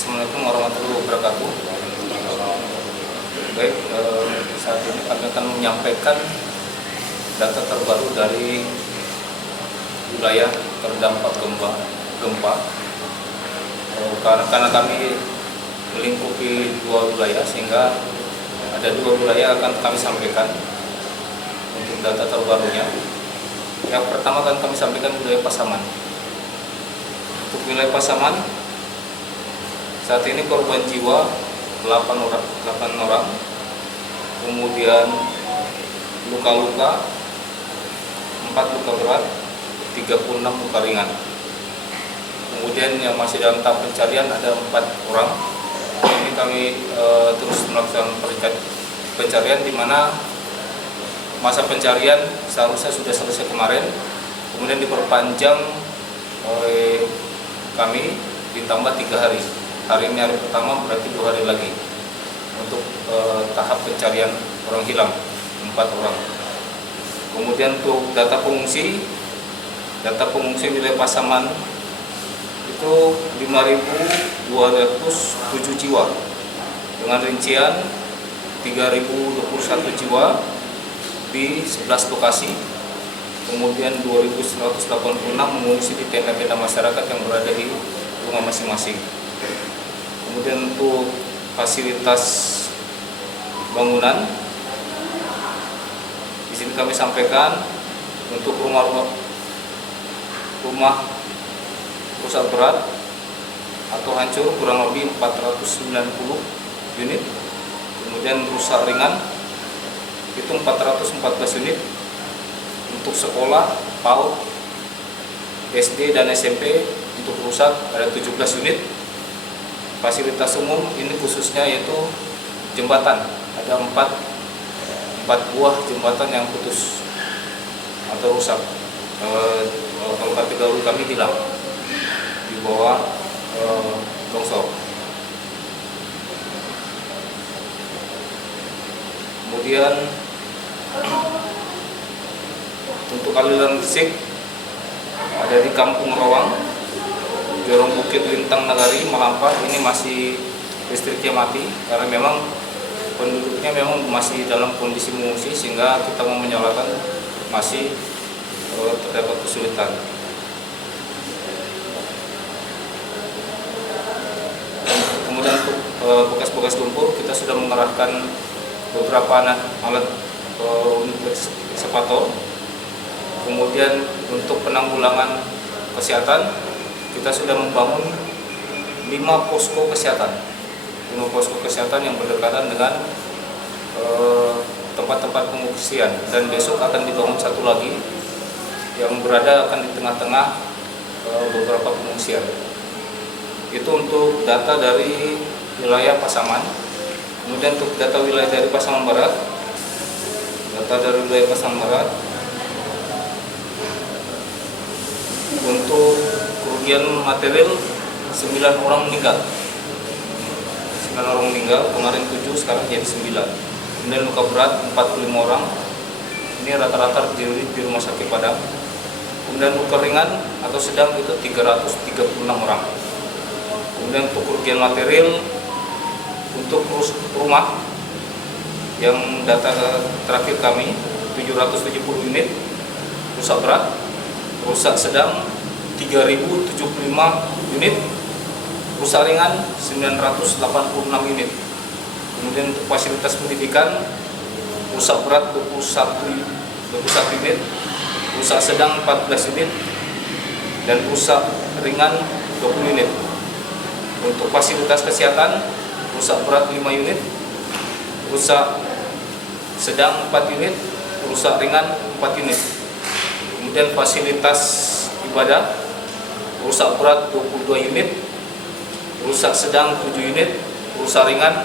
Assalamualaikum warahmatullahi wabarakatuh. Baik, saat ini kami akan menyampaikan data terbaru dari wilayah terdampak gempa. Karena kami melingkupi dua wilayah, sehingga ada dua wilayah akan kami sampaikan untuk data terbarunya. Yang pertama akan kami sampaikan wilayah Pasaman. Untuk wilayah Pasaman, saat ini korban jiwa 8 orang, kemudian luka-luka 4 luka berat, 36 luka ringan. Kemudian yang masih dalam tahap pencarian ada 4 orang. Ini kami terus melakukan pencarian, di mana masa pencarian seharusnya sudah selesai kemarin, kemudian diperpanjang oleh kami ditambah 3 hari. Hari ini hari pertama, berarti 2 hari lagi untuk tahap pencarian orang hilang 4 orang. Kemudian untuk data pengungsi wilayah Pasaman itu 5.207 jiwa dengan rincian 3.021 jiwa di 11 lokasi. Kemudian 2.186 mengungsi di tenda-tenda masyarakat yang berada di rumah masing-masing. Kemudian untuk fasilitas bangunan, di sini kami sampaikan untuk rumah rusak berat atau hancur kurang lebih 490 unit. Kemudian rusak ringan itu 414 unit. Untuk sekolah PAUD, SD dan SMP untuk rusak ada 17 unit. Fasilitas umum ini khususnya yaitu jembatan, ada 4 buah jembatan yang putus atau rusak. Kalau kategori kami hilang di bawah longsor. Kemudian untuk aliran listrik ada di Kampung Rawang, Jorong Bukit Lintang Nagari, Malampah. Ini masih listriknya mati karena memang penduduknya memang masih dalam kondisi mengungsi, sehingga kita mau menyalakan masih terdapat kesulitan. Kemudian untuk bekas-bekas lumpur, kita sudah mengerahkan beberapa alat unit ekskavator. Kemudian untuk penanggulangan kesehatan, kita sudah membangun 5 posko kesehatan. 5 posko kesehatan yang berdekatan dengan tempat-tempat pengungsian, dan besok akan dibangun satu lagi yang berada akan di tengah-tengah beberapa pengungsian. Itu untuk data dari wilayah Pasaman. Kemudian untuk data wilayah dari Pasaman Barat, untuk kerugian material 9 orang meninggal. 9 orang meninggal, kemarin 7, sekarang jadi 9. Kemudian luka berat 45 orang. Ini rata-rata di rumah sakit Padang. Kemudian luka ringan atau sedang itu 336 orang. Kemudian untuk kerugian material untuk rumah yang data terakhir kami 770 unit rusak berat, rusak sedang 3.075 unit, rusak ringan 986 unit. Kemudian untuk fasilitas pendidikan, rusak berat 21 unit, rusak sedang 14 unit, dan rusak ringan 20 unit. Untuk fasilitas kesehatan, rusak berat 5 unit, rusak sedang 4 unit, rusak ringan 4 unit. Kemudian fasilitas ibadah, rusak berat 22 unit, rusak sedang 7 unit, rusak ringan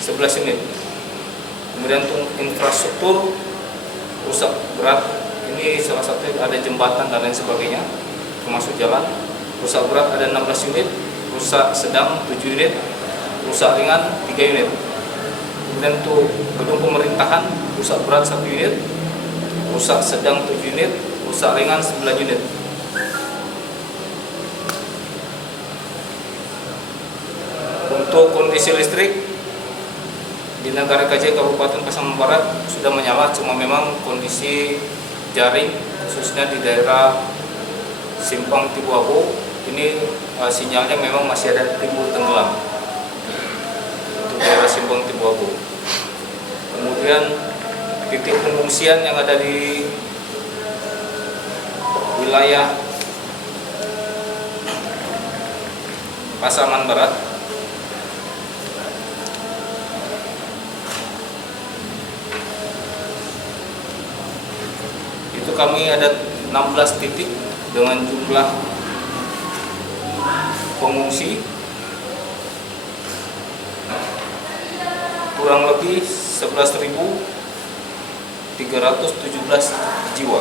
11 unit. Kemudian untuk infrastruktur, rusak berat ini salah satu ada jembatan dan lain sebagainya, termasuk jalan. Rusak berat ada 16 unit, rusak sedang 7 unit, rusak ringan 3 unit. Kemudian untuk gedung pemerintahan, rusak berat 1 unit, rusak sedang 7 unit, rusak ringan 9 unit. Untuk kondisi listrik di Negara Kajai Kabupaten Pasaman Barat sudah menyala, cuma memang kondisi jaring khususnya di daerah Simpang Tibuabo ini sinyalnya memang masih ada timbul tenggelam untuk daerah Simpang Tibuabo. Kemudian titik pengungsian yang ada di wilayah Pasaman Barat itu kami ada 16 titik dengan jumlah pengungsi kurang lebih 11.317 jiwa.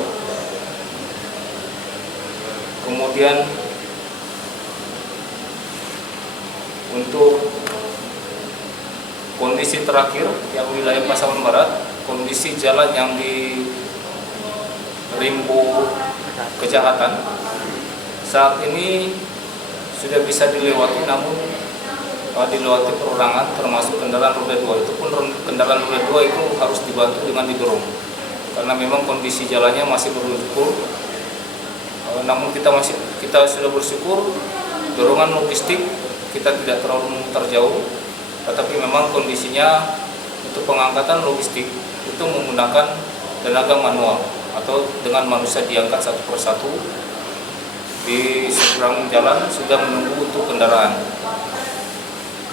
Kemudian untuk kondisi terakhir yang wilayah Pasaman Barat, kondisi jalan yang di Rimbo Kejahatan saat ini sudah bisa dilewati, namun dilewati perorangan termasuk kendaraan roda 2. Itu pun kendaraan roda 2 itu harus dibantu dengan didorong karena memang kondisi jalannya masih berlumpur. Namun kita sudah bersyukur dorongan logistik kita tidak terlalu memutar jauh, tetapi memang kondisinya untuk pengangkatan logistik itu menggunakan tenaga manual atau dengan manusia diangkat satu persatu di seberang jalan sudah menunggu untuk kendaraan.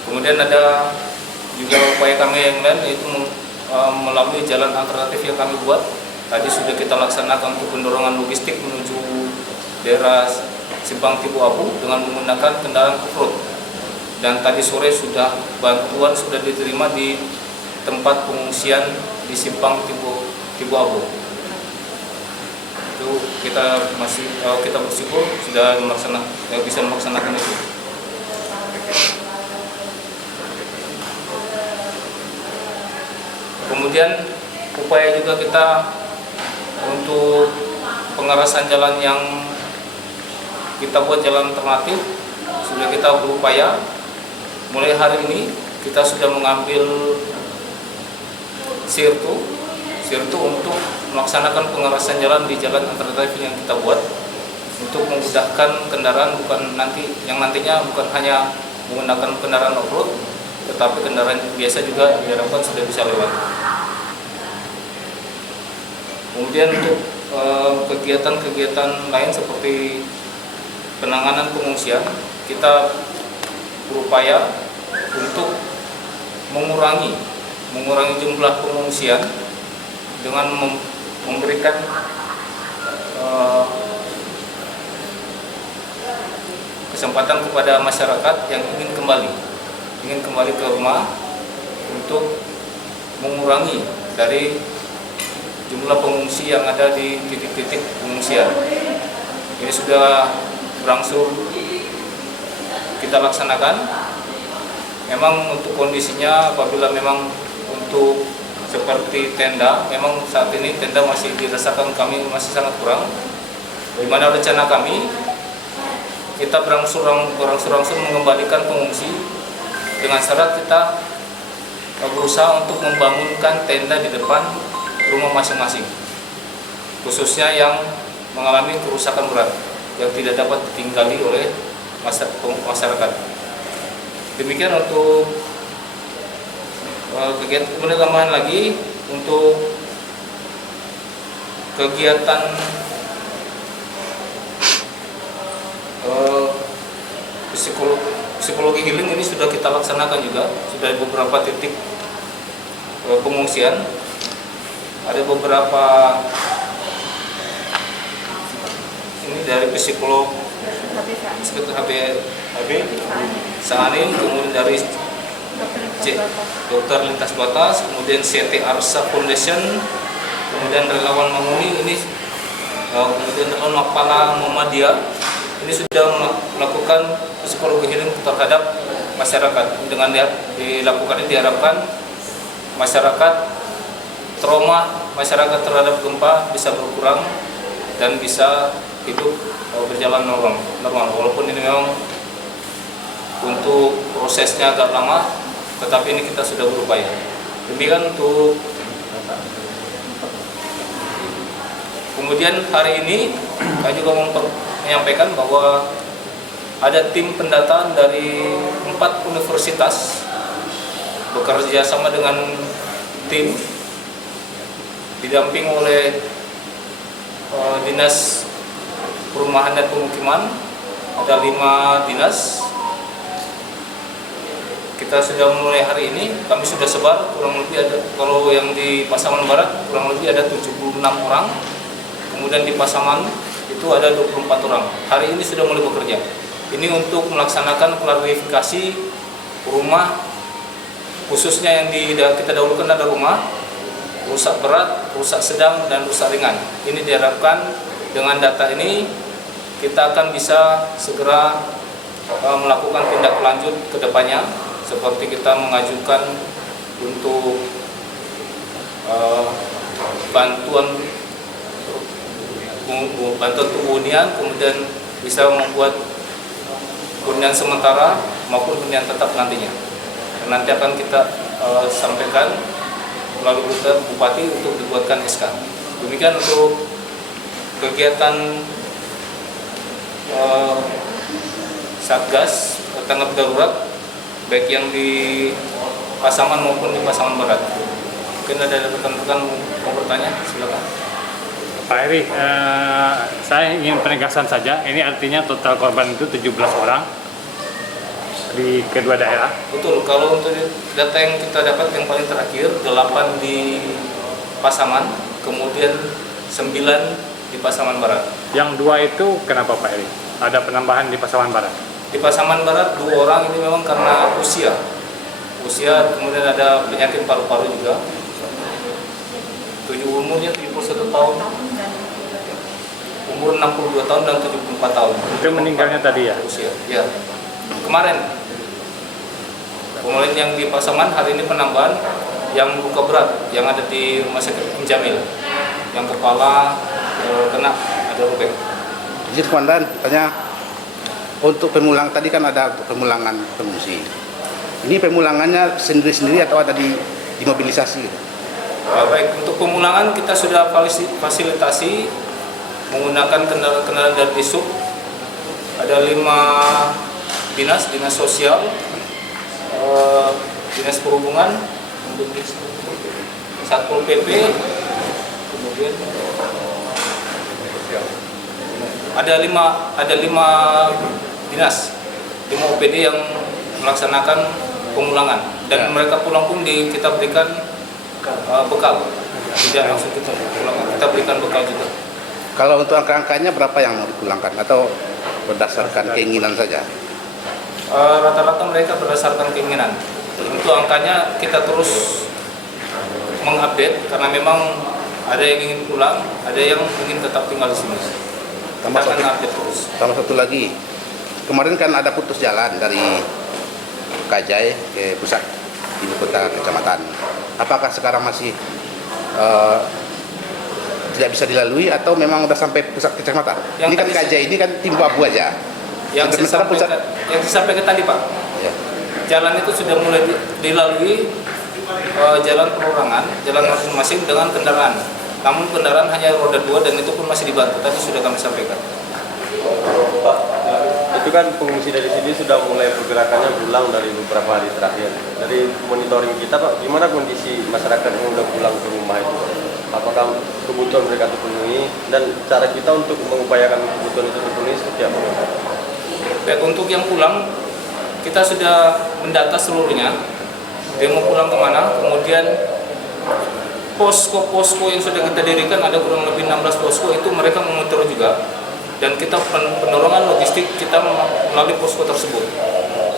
Kemudian ada juga upaya kami yang lain, yaitu melalui jalan alternatif yang kami buat. Tadi sudah kita laksanakan untuk pendorongan logistik menuju daerah Simpang Tibuabo dengan menggunakan kendaraan off-road. Dan tadi sore bantuan sudah diterima di tempat pengungsian di Simpang Tibuabo. Itu kita bersyukur sudah bisa melaksanakan itu. Kemudian upaya juga kita untuk pengerasan jalan yang kita buat jalan alternatif, sudah kita berupaya. Mulai hari ini kita sudah mengambil sirtu untuk melaksanakan pengerasan jalan di jalan alternatif yang kita buat untuk memudahkan kendaraan nantinya bukan hanya menggunakan kendaraan off-road, tetapi kendaraan biasa juga diharapkan sudah bisa lewat. Kemudian untuk kegiatan-kegiatan lain seperti penanganan pengungsian, kita berupaya untuk mengurangi jumlah pengungsian dengan memberikan kesempatan kepada masyarakat yang ingin kembali ke rumah untuk mengurangi dari jumlah pengungsi yang ada di titik-titik pengungsian. Ini sudah berangsur kita laksanakan. Memang untuk kondisinya apabila memang untuk seperti tenda, memang saat ini tenda masih dirasakan kami masih sangat kurang. Di mana rencana kami kita berangsur-angsur mengembalikan pengungsi dengan syarat kita berusaha untuk membangunkan tenda di depan rumah masing-masing, khususnya yang mengalami kerusakan berat yang tidak dapat ditinggali oleh masyarakat. Demikian untuk kegiatan. Kemudian tambahan lagi untuk kegiatan psikologi healing ini sudah kita laksanakan juga, sudah beberapa titik pengungsian. Ada beberapa ini dari psikolog HB Saanin, kemudian dari Dokter Lintas Batas, kemudian CT Arsa Foundation, kemudian relawan Mamuni ini, kemudian relawan Mapala Muhammadiyah ini sudah melakukan psikologi healing terhadap masyarakat. Dengan dilakukan ini diharapkan masyarakat trauma masyarakat terhadap gempa bisa berkurang dan bisa hidup berjalan normal. Walaupun ini memang untuk prosesnya agak lama, tetapi ini kita sudah berupaya. Demikian untuk kemudian hari ini saya juga menyampaikan bahwa ada tim pendataan dari 4 universitas bekerja sama dengan tim didamping oleh Dinas Perumahan dan Pemukiman, ada 5 dinas. Kita sudah mulai hari ini, kami sudah sebar kurang lebih ada, kalau yang di Pasaman Barat kurang lebih ada 76 orang, kemudian di Pasaman itu ada 24 orang. Hari ini sudah mulai bekerja. Ini untuk melaksanakan klarifikasi rumah, khususnya yang kita dahulukan ada rumah rusak berat, rusak sedang, dan rusak ringan. Ini diharapkan dengan data ini kita akan bisa segera melakukan tindak lanjut ke depannya, seperti kita mengajukan untuk bantuan hunian, kemudian bisa membuat hunian sementara maupun hunian tetap nantinya. Nanti akan kita sampaikan melalui Bupati untuk dibuatkan SK. Demikian untuk kegiatan Satgas tanggap darurat baik yang di Pasaman maupun di Pasaman Barat. Mungkin ada rekan-rekan mau bertanya, silakan. Pak Eri, saya ingin penegasan saja. Ini artinya total korban itu 17 orang di kedua daerah. Betul, kalau untuk data yang kita dapat yang paling terakhir 8 di Pasaman, kemudian 9 di Pasaman Barat. Yang 2 itu kenapa Pak Eri? Ada penambahan di Pasaman Barat? Di Pasaman Barat 2 orang ini memang karena usia, kemudian ada penyakit paru-paru juga. Umurnya 71 tahun, umur 62 tahun dan 74 tahun. Itu meninggalnya tadi ya? Usia, ya. Kemarin yang di Pasaman, hari ini penambahan yang luka berat yang ada di Rumah Sakit Jamil, yang kepala kena ada robek. Jadi Komandan, tanya untuk pemulang tadi kan ada untuk pemulangan pengungsi. Ini pemulangannya sendiri-sendiri atau ada dimobilisasi? Baik, untuk pemulangan kita sudah fasilitasi menggunakan kendaraan dari Disub. Ada 5 dinas sosial, dinas perhubungan, Satpol PP, kemudian ada 5 dinas, 5 OPD yang melaksanakan pemulangan, dan mereka pulang pun kita berikan bekal, tidak langsung kita pulang, kita berikan bekal juga. Kalau untuk angka-angkanya berapa yang mau dipulangkan atau berdasarkan keinginan saja? Rata-rata mereka berdasarkan keinginan. Untuk angkanya kita terus mengupdate karena memang ada yang ingin pulang, ada yang ingin tetap tinggal di sini. Kita akan update terus. Tambah satu lagi, kemarin kan ada putus jalan dari Kajai ke pusat ibu kota kecamatan. Apakah sekarang masih tidak bisa dilalui atau memang sudah sampai pusat kecamatan? Ini kan Kajai, ini kan Timbu Abu aja. Yang disampaikan tadi Pak, ya. Jalan itu sudah mulai dilalui, jalan perorangan, jalan masing-masing dengan kendaraan. Namun kendaraan hanya roda 2 dan itu pun masih dibantu, tadi sudah kami sampaikan. Pak, itu kan pengungsi dari sini sudah mulai pergerakannya berulang dari beberapa hari terakhir. Dari monitoring kita Pak, gimana kondisi masyarakat yang sudah pulang ke rumah itu? Apakah kebutuhan mereka terpenuhi, dan cara kita untuk mengupayakan kebutuhan itu terpenuhi seperti apa? Baik, untuk yang pulang, kita sudah mendata seluruhnya, dia mau pulang kemana, kemudian posko-posko yang sudah kita dirikan, ada kurang lebih 16 posko, itu mereka memonitor juga. Dan kita penerangan logistik kita melalui posko tersebut.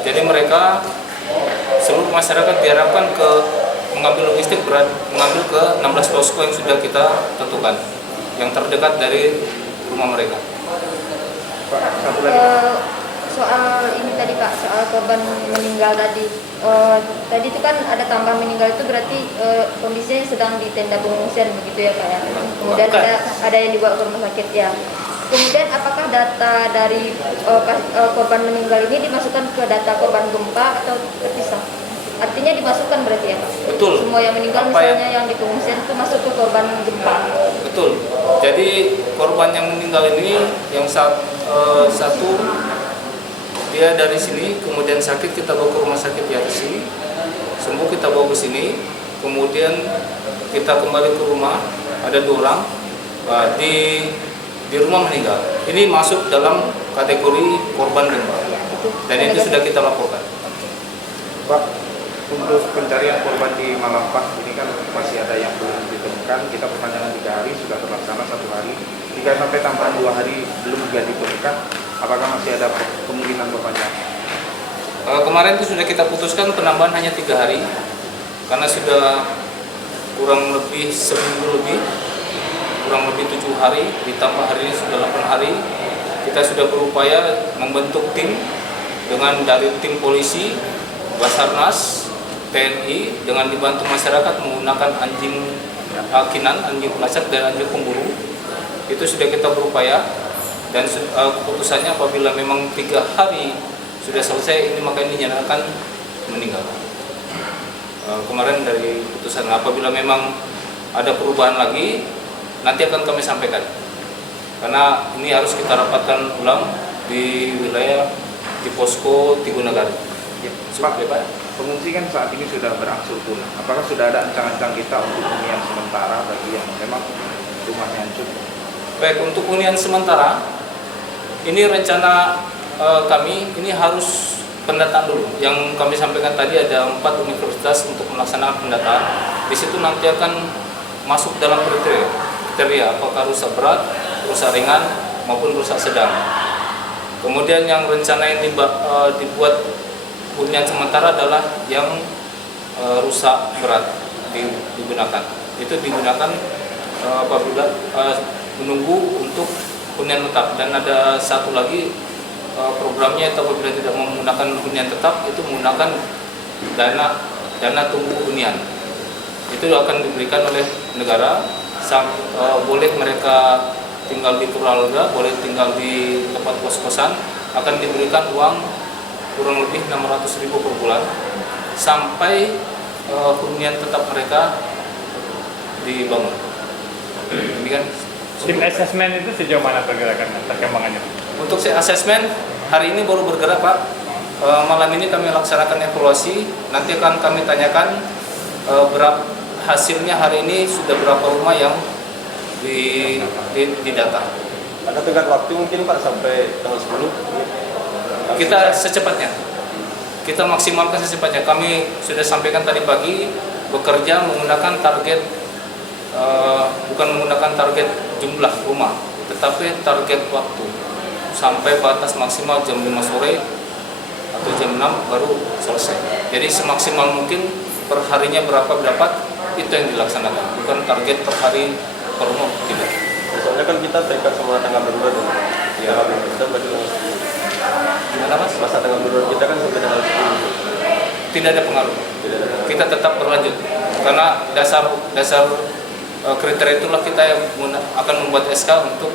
Jadi mereka, seluruh masyarakat diharapkan mengambil logistik mengambil ke 16 posko yang sudah kita tentukan, yang terdekat dari rumah mereka. Soal ini tadi Pak, soal korban meninggal tadi. Tadi itu kan ada tambah meninggal, itu berarti kondisinya sedang di tenda pengungsian begitu ya Pak ya. Kemudian ada yang dibawa ke rumah sakit ya. Kemudian apakah data dari korban meninggal ini dimasukkan ke data korban gempa atau terpisah? Artinya dimasukkan berarti ya Pak? Betul. Semua yang meninggal Apa misalnya yang di pengungsian itu masuk ke korban gempa. Betul. Jadi korban yang meninggal ini yang satu dia dari sini, kemudian sakit kita bawa ke rumah sakit di atas sini, sembuh kita bawa ke sini, kemudian kita kembali ke rumah, ada 2 orang di rumah meninggal. Ini masuk dalam kategori korban gempa dan itu sudah kita laporkan. Pak, untuk pencarian korban di Malampah ini kan masih ada yang belum ditemukan. Kita perpanjangan 3 hari, sudah terlaksana 1 hari. Jika sampai tambahan 2 hari belum juga ditemukan, apakah masih ada kemungkinan perpanjangan? Kemarin itu sudah kita putuskan penambahan hanya 3 hari karena sudah kurang lebih seminggu lebih, kurang lebih 7 hari, ditambah hari ini sudah 8 hari. Kita sudah berupaya membentuk tim dengan dari tim polisi, Basarnas, TNI dengan dibantu masyarakat menggunakan anjing kinan, anjing pelacak dan anjing pemburu. Itu sudah kita berupaya dan keputusannya apabila memang 3 hari sudah selesai ini maka ini dinyatakan meninggal. Kemarin dari putusan apabila memang ada perubahan lagi nanti akan kami sampaikan karena ini harus kita rapatkan ulang di wilayah di posko Tigunagari. Ya, Pak, pengungsi kan saat ini sudah berangsur pulang. Apakah sudah ada ancang-ancang kita untuk hunian sementara bagi yang memang rumahnya hancur? baik, untuk hunian sementara ini rencana kami ini harus pendataan dulu. Yang kami sampaikan tadi ada 4 universitas untuk melaksanakan pendataan. Di situ nanti akan masuk dalam kriteria apakah rusak berat, rusak ringan maupun rusak sedang. Kemudian yang rencana yang dibuat hunian sementara adalah yang rusak berat digunakan. Itu digunakan apabila menunggu untuk hunian tetap. Dan ada satu lagi programnya itu apabila tidak menggunakan hunian tetap itu menggunakan dana tunggu hunian. Itu akan diberikan oleh negara. Boleh mereka tinggal di keluarga, boleh tinggal di tempat kos-kosan, akan diberikan uang kurang lebih 600.000 per bulan sampai hunian tetap mereka dibangun. Demikian. Tim asesmen itu sejauh mana pergerakannya, perkembangannya? Untuk asesmen hari ini baru bergerak Pak. Malam ini kami laksanakan evaluasi. Nanti akan kami tanyakan berapa hasilnya hari ini sudah berapa rumah yang didata. Ada tenggat waktu mungkin Pak sampai tanggal 10? Kita secepatnya. Kita maksimalkan secepatnya. Kami sudah sampaikan tadi pagi bekerja menggunakan target bukan menggunakan target jumlah rumah, tetapi target waktu sampai batas maksimal jam 5 sore atau jam 6 baru selesai. Jadi semaksimal mungkin per harinya berapa dapat itu yang dilaksanakan, bukan target per hari per rumah tidak. Soalnya kan kita terikat sama tanggal darurat. Ya. Tanggal darurat kita berarti tanggal 10. Gimana Mas? Masa tanggal darurat kita kan sampai tanggal 10. Tidak ada pengaruh. Tidak ada. Kita tetap berlanjut karena dasar kriteria itulah kita yang akan membuat SK untuk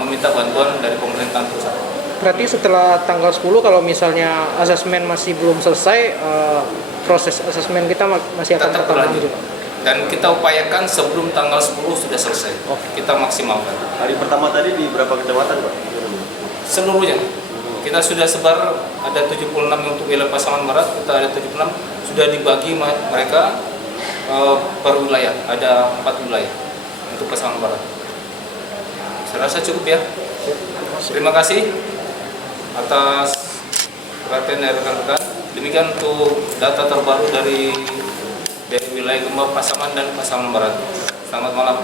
meminta bantuan dari pemerintahan pusat. Berarti setelah tanggal 10 kalau misalnya asesmen masih belum selesai, proses asesmen kita masih akan Tetap berlanjut. Dan kita upayakan sebelum tanggal 10 sudah selesai. Kita maksimalkan. Hari pertama tadi di berapa kecamatan Pak? Seluruhnya. Kita sudah sebar ada 76 untuk wilayah Pasaman Barat, kita ada 76 sudah dibagi mereka per wilayah, ada 4 wilayah untuk Pasaman Barat. Saya rasa cukup ya. Terima kasih atas perhatian dari rekan-rekan. Demikian untuk data terbaru dari wilayah gempa Pasaman dan Pasaman Barat. Selamat malam.